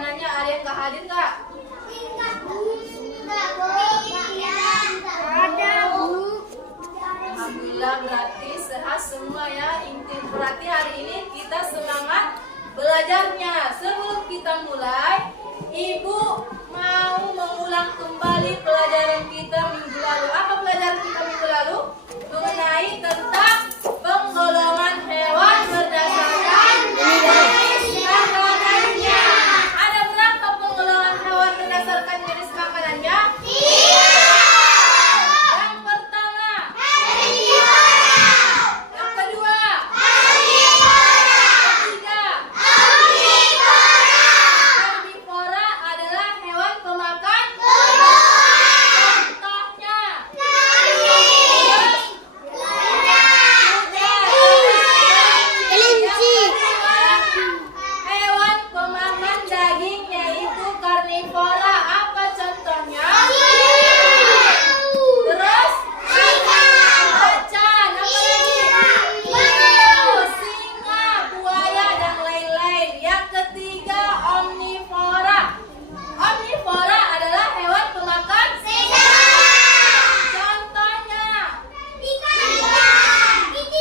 makanannya? Ada yang nggak hadir nggak? Ada, Bu. Alhamdulillah, berarti sehat semua ya. Berarti hari ini kita semangat belajarnya. Sebelum kita mulai, Ibu mau mengulang kembali pelajaran kita minggu lalu. Apa pelajaran kita minggu lalu? Mengenai tentang penggolongan hewan berdasarkan jenis makanannya. Ada berapa penggolongan hewan berdasarkan jenis makanannya? Yang pertama, yang kedua, ketiga. Herbivora adalah hewan pemakan contohnya Kelinci. hewan pemakan daging yaitu karnivora. Apa contohnya? Terus macan, apa lagi? Singa, buaya dan lain-lain. Yang ketiga, omnivora. Omnivora adalah hewan pemakan contohnya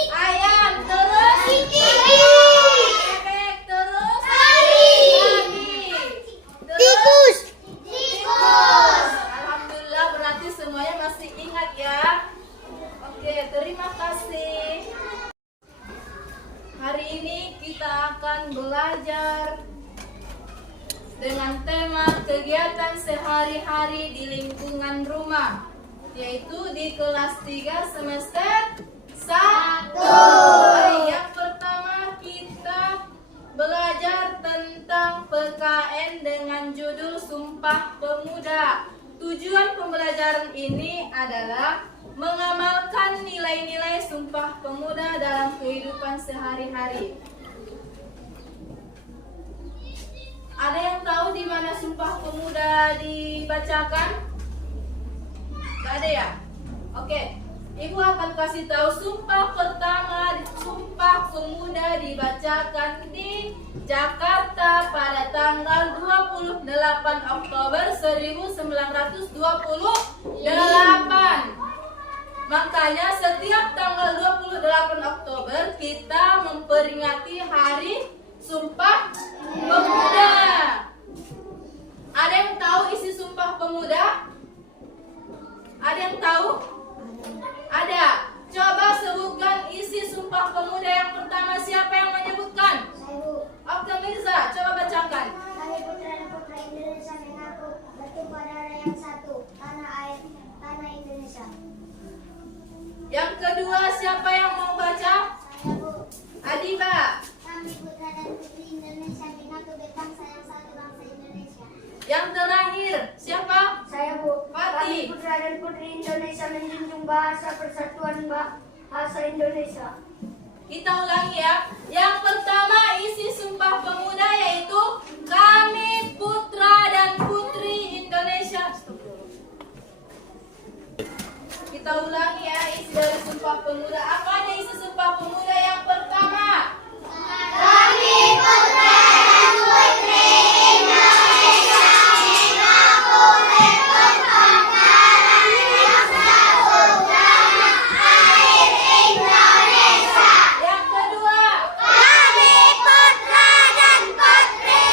ayam, terus bebek, terus babi, terus tikus. Alhamdulillah, berarti semuanya masih ingat ya. Oke, terima kasih. Hari ini kita akan belajar dengan tema kegiatan sehari-hari di lingkungan rumah, yaitu di kelas 3 semester 1. Yang pertama kita belajar tentang PKN dengan judul Sumpah Pemuda. Tujuan pembelajaran ini adalah mengamalkan nilai-nilai Sumpah Pemuda dalam kehidupan sehari-hari. Ada yang tahu di mana Sumpah Pemuda dibacakan? Gak ada ya? Oke, Ibu akan kasih tahu sumpah pertama. Sumpah Pemuda dibacakan di Jakarta pada tanggal 28 Oktober 1928. Makanya setiap tanggal 28 Oktober kita memperingati Hari Sumpah Pemuda. Ada yang tahu isi Sumpah Pemuda? Ada yang tahu? Ada. Coba sebutkan isi Sumpah Pemuda yang pertama. Siapa yang menyebutkan? Oke, Mirza, coba bacakan. Kami putra dan putri Indonesia mengaku bertumpah darah yang satu, tanah air, tanah Indonesia. Yang kedua, siapa yang mau baca? Saya, Bu. Adiba. Kami putra dan putri Indonesia mengaku berbangsa yang satu, bangsa Indonesia. Yang terakhir, siapa? Saya, Bu. Pati. Kami putra dan putri Indonesia menjunjung bahasa persatuan bahasa Indonesia. Kita ulangi ya. Yang pertama isi Sumpah Pemuda yaitu kami putra dan putri Indonesia. Kita ulangi ya isi dari Sumpah Pemuda. Apa aja isi Sumpah Pemuda yang pertama? Kami putra dan putri Indonesia mengaku berketuhanan yang satu, tanah air Indonesia. Yang kedua, Kami putra dan putri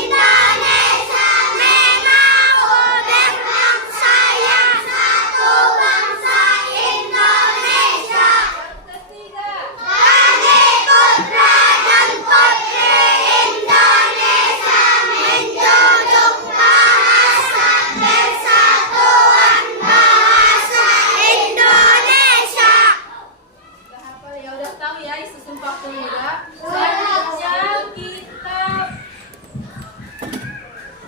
Indonesia mengaku berbangsa yang satu, bangsa Indonesia. yang ketiga, Kami putra dan putri Indonesia menjunjung bahasa persatuan bahasa Indonesia. udah hafal ya, udah tahu ya isi Sumpah Pemuda. Selanjutnya kita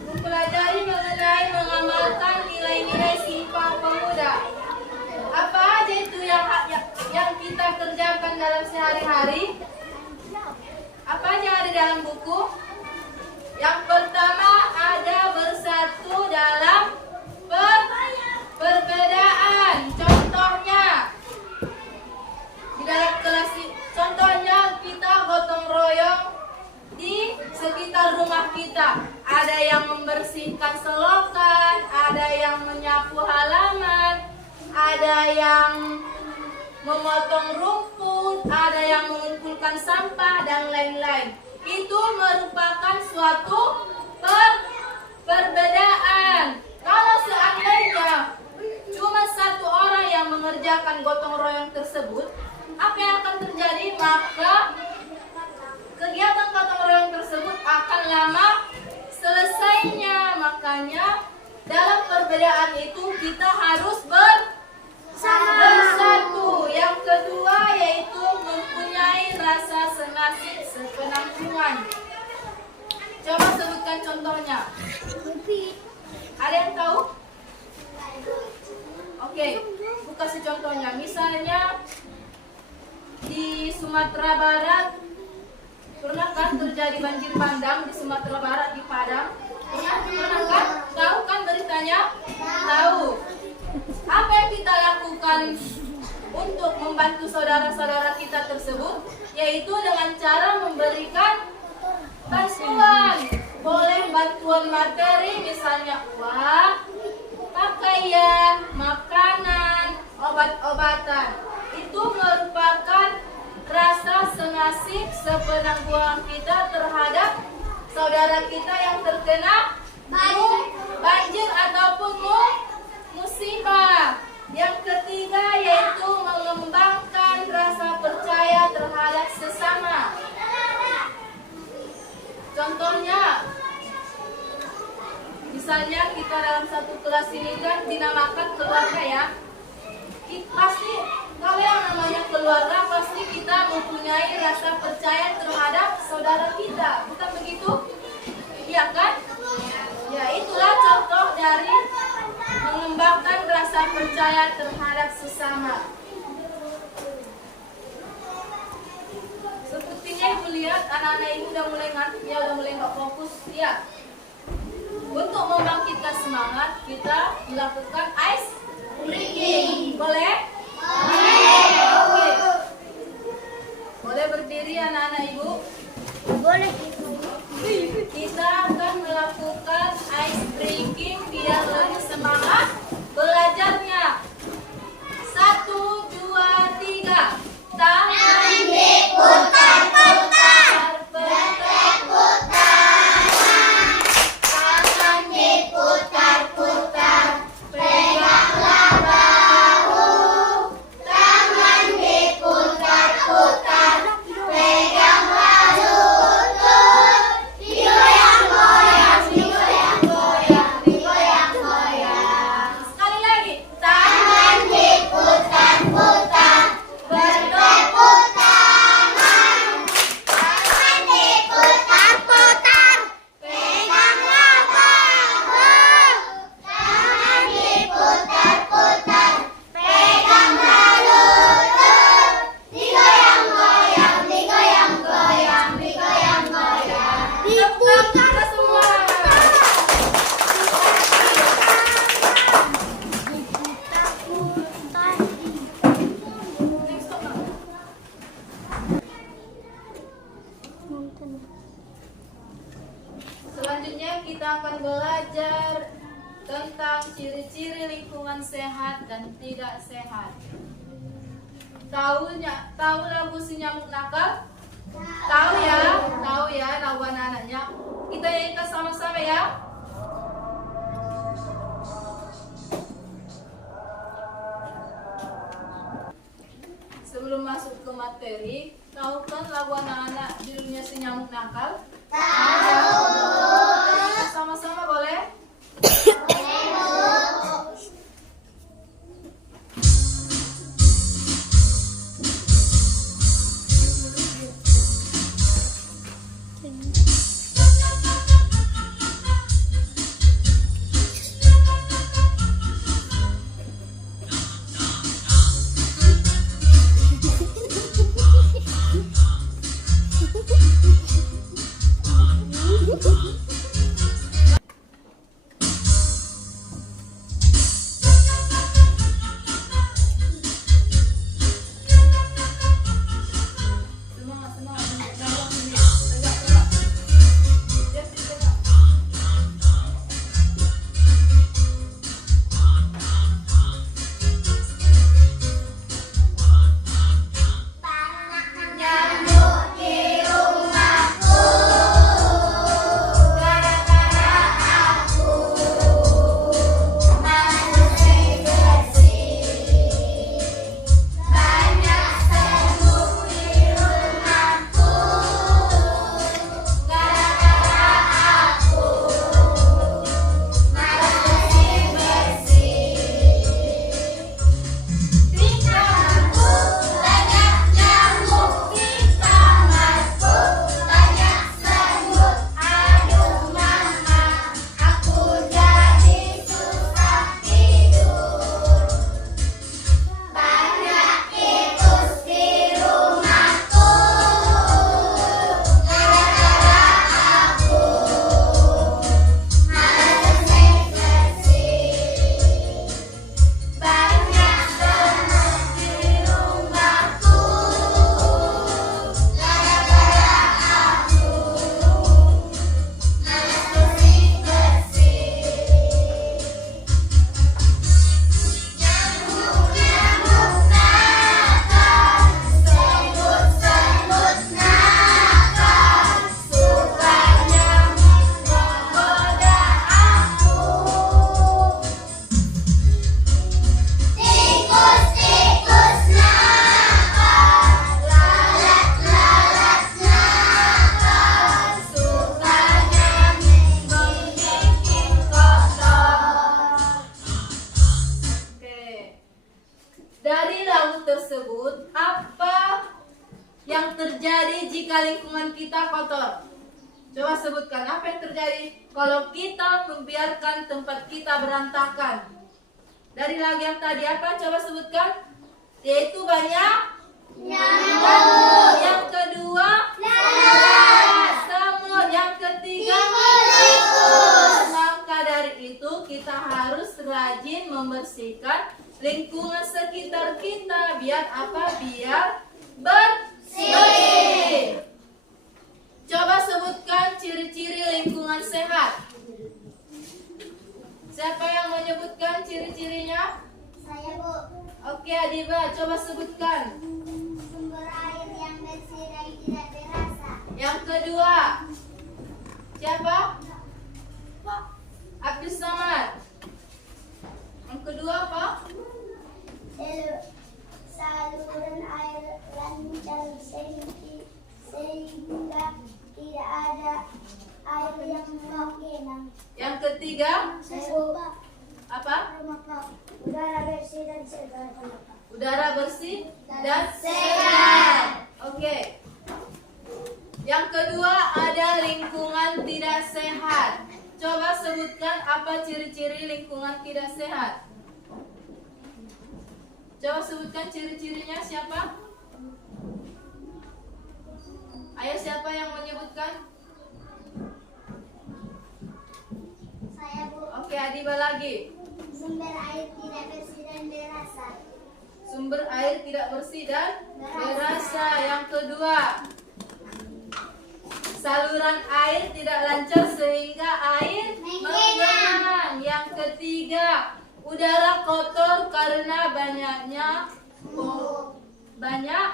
mempelajari mengenai mengamalkan nilai-nilai Sumpah Pemuda. Apa aja itu yang kita kerjakan dalam sehari-hari? Apa aja yang ada dalam buku? Yang pertama ada bersatu dalam perbedaan. Contohnya di dalam kelas, contohnya kita gotong royong di sekitar rumah kita. Ada ada yang memotong rumput, ada yang mengumpulkan sampah dan lain-lain. Itu merupakan suatu perbedaan. Kalau seandainya cuma satu orang yang mengerjakan gotong royong tersebut, apa yang akan terjadi? Maka kegiatan gotong royong tersebut akan lama selesainya. Makanya dalam perbedaan itu kita harus bersatu. Yang kedua yaitu mempunyai rasa senasib sepenanggungan. Coba sebutkan contohnya. Ada yang tahu? Oke, aku kasih contohnya. Misalnya di Sumatera Barat, pernah kan terjadi banjir bandang di Sumatera Barat, di Padang? Pernah kan? Tahu kan beritanya? Tahu. Apa yang kita lakukan untuk membantu saudara-saudara kita tersebut? Yaitu dengan cara memberikan bantuan. Boleh bantuan materi, misalnya uang, pakaian, makanan, obat-obatan. Itu merupakan rasa senasib sepenanggungan kita terhadap saudara kita yang terkena banjir ataupun musibah. Yang ketiga yaitu mengembangkan rasa percaya terhadap sesama. Contohnya, misalnya kita dalam satu kelas ini kan dinamakan keluarga ya. Pasti kalau yang namanya keluarga pasti kita mempunyai rasa percaya terhadap saudara kita, bukan begitu? Iya kan? Ya, itulah contoh dari mengembangkan rasa percaya terhadap sesama. Sepertinya ibu lihat anak-anak ibu udah mulai ngantuk ya, udah mulai nggak fokus ya. Untuk membangkitkan semangat kita melakukan ice breaking. Boleh? Oke. Boleh berdiri anak-anak ibu? Boleh. Kita akan melakukan ice breaking biar lebih semangat belajarnya. 1, 2, 3. Tangan diputar-putar, bertepuk tangan. Tangan diputar-putar, peganglah bahu. Tangan diputar-putar, peganglah lutut. Digoyang-goyang, digoyang-goyang, digoyang-goyang. Sekali lagi. Tangan diputar-putar, bertepuk tangan. Tangan diputar-putar, peganglah bahu. Tangan diputar-putar, peganglah lutut. Digoyang-goyang, digoyang-goyang, digoyang-goyang. Tepuk tangan semua. Next, stop now. Selanjutnya kita akan belajar tentang ciri-ciri lingkungan sehat dan tidak sehat. Tahu lagu si nyamuk nakal? Tahu ya lagu anak-anaknya. Kita nyanyikan sama-sama ya. Sebelum masuk ke materi, tahu kan lagu anak-anak judulnya si nyamuk nakal? Tahu. Sama-sama boleh? yang terjadi jika lingkungan kita kotor? Coba sebutkan apa yang terjadi kalau kita membiarkan tempat kita berantakan. Dari lagu yang tadi apa? Coba sebutkan. Yaitu banyak nyamuk. Yang kedua semut. Yang ketiga tikus. Maka dari itu kita harus rajin membersihkan lingkungan sekitar kita. Biar apa? Biar bersih. Coba sebutkan ciri-ciri lingkungan sehat. Siapa yang menyebutkan ciri-cirinya? Saya, Bu. Oke, Adiba, coba sebutkan. Sumber air yang bersih dan tidak berasa. Yang kedua, siapa? Abdul Samad. Yang kedua apa? Saluran air lancar sehingga tidak ada air yang menggenang. Yang ketiga, apa? Udara bersih dan segar. Udara bersih dan sehat. Oke. Yang kedua ada lingkungan tidak sehat. Coba sebutkan apa ciri-ciri lingkungan tidak sehat. Coba sebutkan ciri-cirinya siapa? Ayo siapa yang menyebutkan? Saya, Bu. Oke, Adiba lagi. Sumber air tidak bersih dan berasa. Sumber air tidak bersih dan berasa. Yang kedua, saluran air tidak lancar sehingga air menggenang. Yang ketiga, udara kotor karena banyak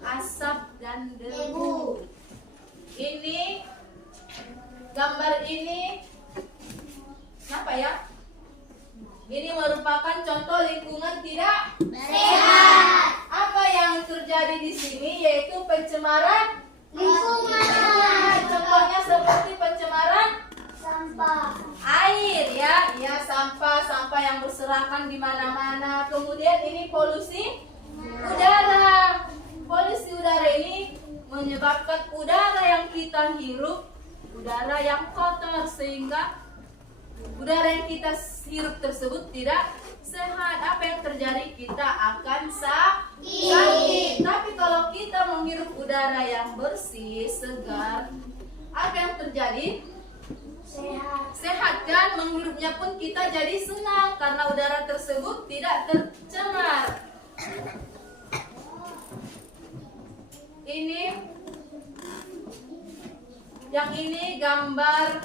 asap dan debu. Ini gambar ini apa ya? Ini merupakan contoh lingkungan tidak sehat. Apa yang terjadi di sini yaitu pencemaran lingkungan. Contohnya seperti pencemaran Sampah. air ya, sampah yang berserakan di mana-mana. Kemudian ini polusi udara. Polusi udara ini menyebabkan udara yang kita hirup udara yang kotor sehingga udara yang kita hirup tersebut tidak sehat. Apa yang terjadi? Kita akan sakit. Tapi kalau kita menghirup udara yang bersih, segar, apa yang terjadi? Sehat kan? Menghirupnya pun kita jadi senang karena udara tersebut tidak tercemar. Yang ini gambar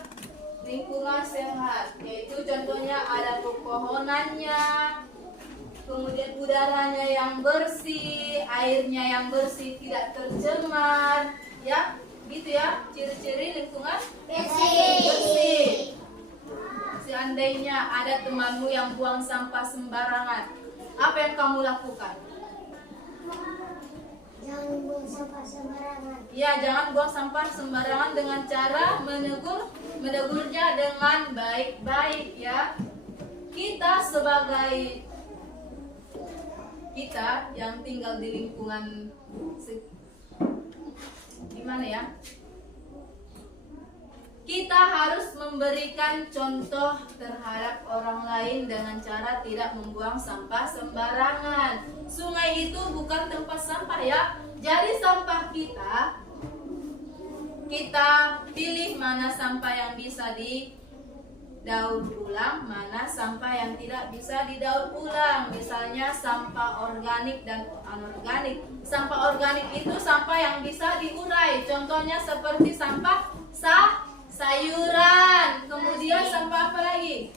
lingkungan sehat, yaitu contohnya ada pepohonannya, kemudian udaranya yang bersih, airnya yang bersih, tidak tercemar, ya, gitu ya, ciri-ciri lingkungan bersih. Seandainya ada temanmu yang buang sampah sembarangan, apa yang kamu lakukan? Jangan buang sampah sembarangan. Ya, jangan buang sampah sembarangan dengan cara menegurnya dengan baik-baik ya. Kita yang tinggal di lingkungan gimana ya? Kita harus memberikan contoh terhadap orang lain dengan cara tidak membuang sampah sembarangan. Sungai itu bukan tempat sampah ya. Jadi sampah kita pilih mana sampah yang bisa didaur ulang, mana sampah yang tidak bisa didaur ulang. Misalnya sampah organik dan anorganik. Sampah organik itu sampah yang bisa diurai. Contohnya seperti sampah sayuran. Kemudian sampah apa lagi?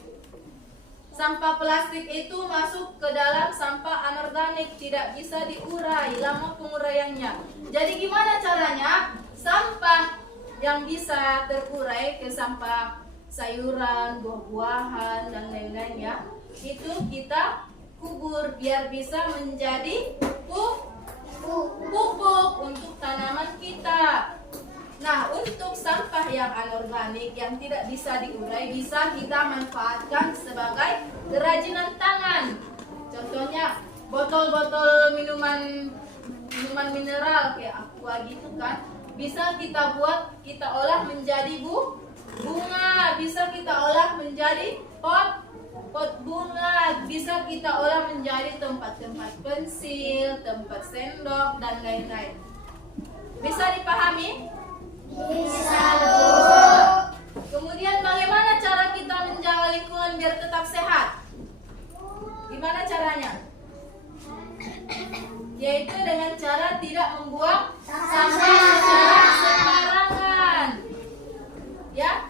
Sampah plastik itu masuk ke dalam sampah anorganik, tidak bisa diurai, lama penguraiannya. Jadi gimana caranya? Sampah yang bisa terurai ke sampah sayuran, buah-buahan dan lain-lain ya, itu kita kubur biar bisa menjadi pupuk untuk tanaman kita. Nah, untuk sampah yang anorganik yang tidak bisa diurai bisa kita manfaatkan sebagai kerajinan tangan. Contohnya botol-botol minuman minuman mineral kayak aqua gitu kan, bisa kita olah menjadi bunga, bisa kita olah menjadi pot bunga, bisa kita olah menjadi tempat-tempat pensil, tempat sendok dan lain-lain. Bisa dipahami? Bisa, Bu. Kemudian bagaimana cara kita menjaga lingkungan biar tetap sehat? Gimana caranya? Yaitu dengan cara tidak membuang sampah secara sembarangan. Ya.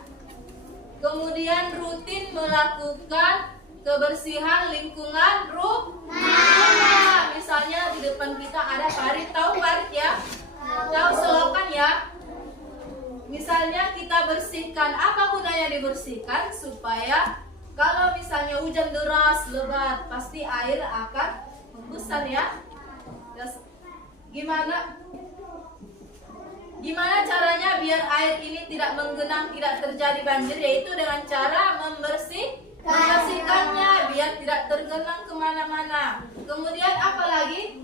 Kemudian rutin melakukan kebersihan lingkungan rumah. Misalnya di depan kita ada parit, tahu parit ya? Tahu selokan ya? Misalnya kita bersihkan, apa gunanya dibersihkan? Supaya kalau misalnya hujan deras, lebat, pasti air akan hembusan ya. Gimana caranya biar air ini tidak menggenang, tidak terjadi banjir? Yaitu dengan cara membersihkannya biar tidak tergenang kemana-mana. Kemudian apa lagi?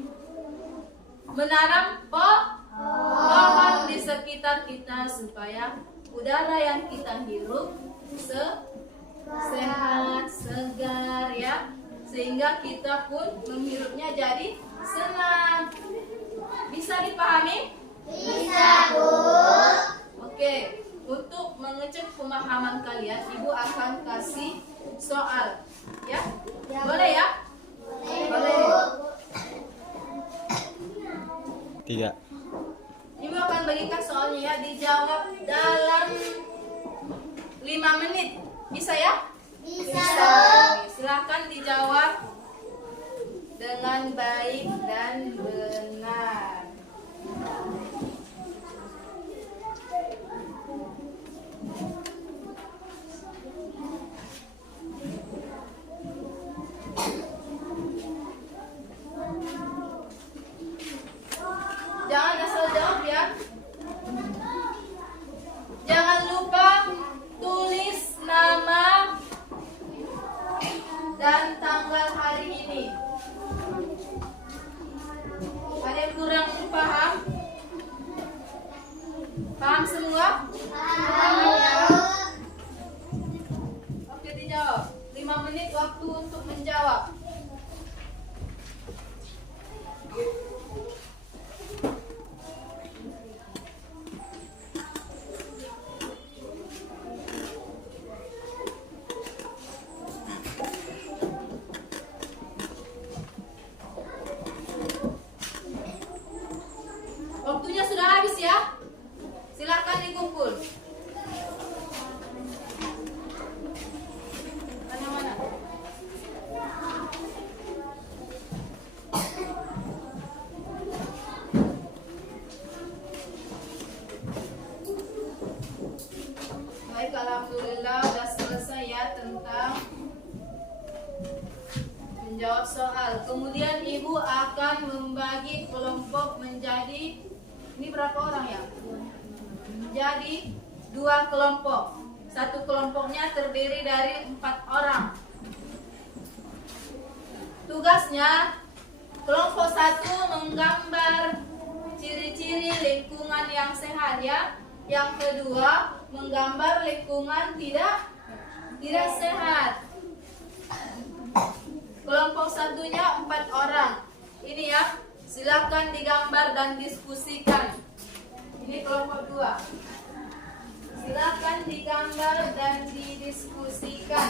Menanam pohon di sekitar kita supaya udara yang kita hirup sehat, segar ya, sehingga kita pun menghirupnya jadi senang. Bisa dipahami? Bisa, Bu. Oke, untuk mengecek pemahaman kalian, Ibu akan kasih soal ya. Boleh ya? Boleh. Tidak. Ibu akan berikan soalnya ya, dijawab dalam 5 menit. Bisa ya? Bisa. Silakan dijawab dengan baik dan benar. Jangan asal jawab ya. Jangan lupa tulis nama dan tanggal hari ini. Ada yang kurang paham? Paham semua? Paham ya? Oke, dijawab. 5 menit waktu untuk menjawab. Waktunya sudah habis ya. Silakan dikumpul. Mana? Baik, alhamdulillah sudah selesai ya tentang menjawab soal. Kemudian Ibu akan membagi kelompok menjadi, ini berapa orang ya? Menjadi 2 kelompok. Satu kelompoknya terdiri dari 4 orang. Tugasnya, kelompok 1 menggambar ciri-ciri lingkungan yang sehat ya. Yang kedua, menggambar lingkungan tidak sehat. Kelompok satunya 4 orang. Ini ya, silakan digambar dan diskusikan. Ini kelompok 2. Silakan digambar dan didiskusikan.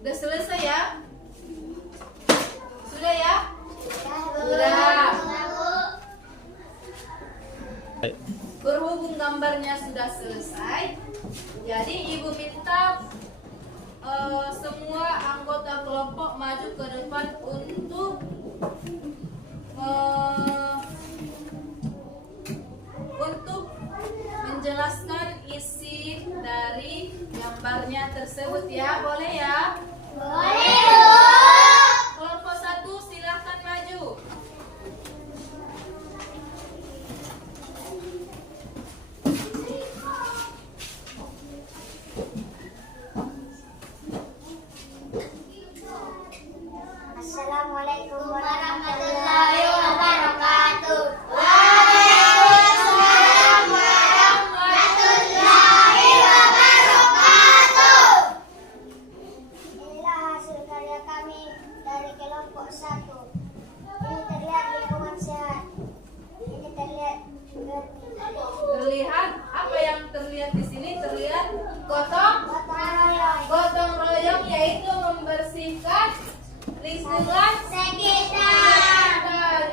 Udah selesai ya? Sudah ya? Sudah. Berhubung gambarnya sudah selesai, jadi ibu minta semua anggota kelompok maju ke depan untuk menjelaskan isi dari gambarnya tersebut ya. Boleh ya? Boleh. Kelompok 1 silahkan maju. Assalamualaikum warahmatullahi wabarakatuh. Waalaikumsalam warahmatullahi wabarakatuh. Inilah hasil karya kami dari kelompok 1. Ini terlihat lingkungan sehat. Ini terlihat Terlihat apa yang terlihat di sini? Terlihat gotong gotong royong, yaitu membersihkan lingkungan sekitar.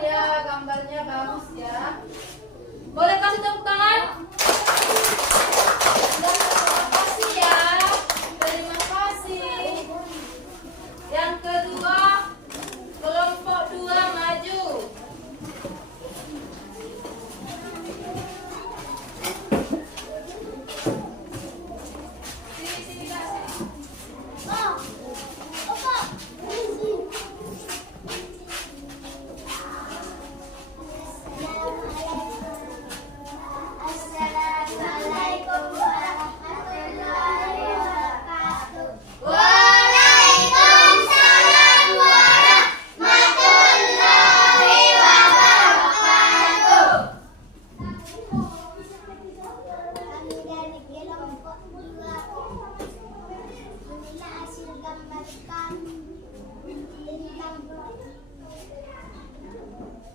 ya. Gambarnya bagus ya. Boleh kasih tepuk tangan? Dan terima kasih ya. Terima kasih. Yang kedua, kelompok 2 maju. Sini Kak, sini. Assalamualaikum warahmatullahi wabarakatuh. Waalaikumsalam warahmatullahi wabarakatuh. Kami dari kelompok 2. Inilah hasil gambar kami tentang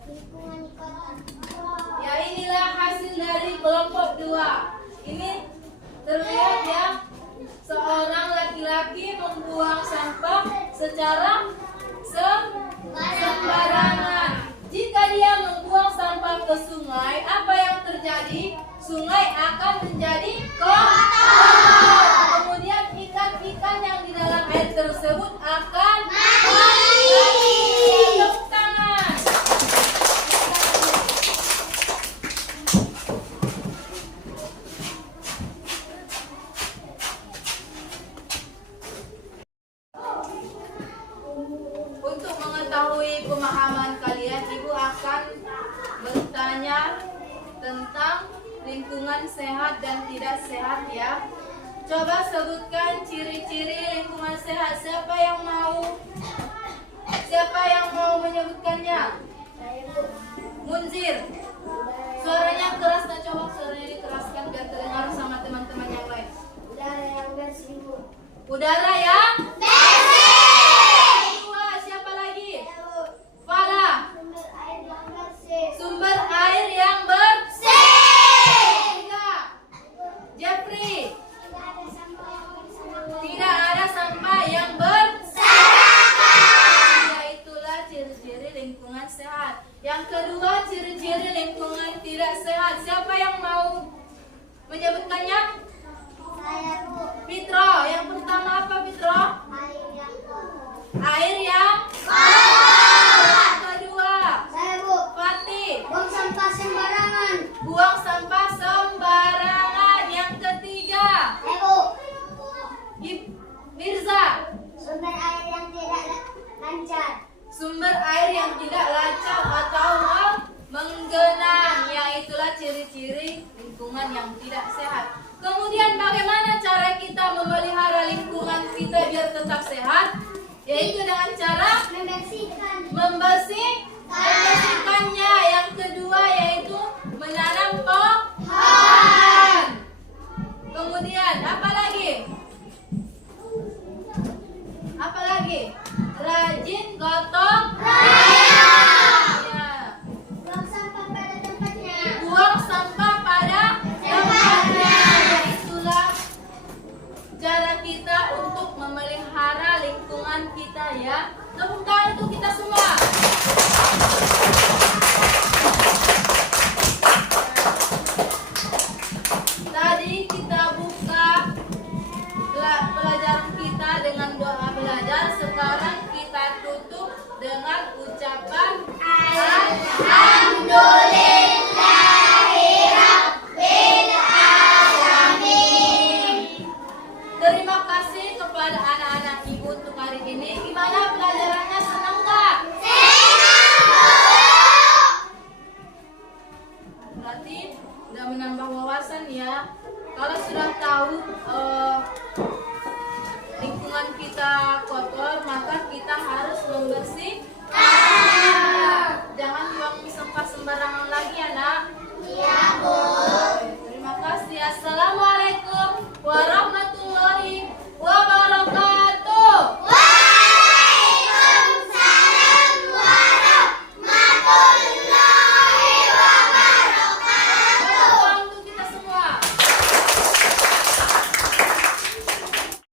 lingkungan kota. Ya, inilah hasil dari kelompok 2. Ini terlihat ya, seorang laki-laki membuang sampah secara sembarangan. Jika dia membuang sampah ke sungai, apa yang terjadi? Sungai akan menjadi kotor. Kemudian ikan-ikan yang di dalam air tersebut akan mati. Tepuk tangan. Untuk mengetahui pemahaman kalian, Ibu akan bertanya tentang lingkungan sehat dan tidak sehat ya. Coba sebutkan ciri-ciri lingkungan sehat. Siapa yang mau? Siapa yang mau menyebutkannya? Munzir. Suaranya keras, dan coba suaranya dikeraskan biar terdengar sama teman-teman yang lain. Udara yang bersih. Udara ya? Kedua, siapa lagi? Fala. Sumber air yang bersih. Sumber air yang bersih. Tiga. Jeffrey. Tidak ada sampah yang bersih. Tidak ada sampah yang berserakan. Ya, itulah ciri-ciri lingkungan sehat. Yang kedua, ciri-ciri lingkungan tidak sehat. Siapa yang mau menyebutkannya? Saya, Bu. Fitro. Yang pertama apa, Fitro? Air yang kotor. Air yang kotor. Yang kedua, Saya, Bu. Fatih. Buang sampah sembarangan. Buang sampah sembarangan. Yang ketiga, Saya, Bu. Mirza. Sumber air yang tidak lancar. Sumber air yang tidak lancar atau menggenang. Ya, itulah ciri-ciri lingkungan yang tidak sehat. Kemudian bagaimana cara kita memelihara lingkungan kita biar tetap sehat? Yaitu dengan cara membersihkannya. Yang kedua yaitu menanam pohon. Kemudian apa lagi? Apa lagi? Rajin gotong royong. Ya. Buang sampah pada tempatnya. Buang sampah pada tempatnya. Itulah cara kita untuk memelihara lingkungan lingkungan kita ya. Tepuk tangan untuk kita semua. Tadi kita buka pelajaran kita dengan doa belajar. Sekarang kita tutup dengan ucapan Terima kasih kepada anak-anak ibu untuk hari ini. Gimana pelajarannya, senang nggak? Berarti udah menambah wawasan ya. Kalau sudah tahu lingkungan kita kotor, maka kita harus membersihkan. Jangan buang sampah sembarangan lagi ya nak. Iya, Bu.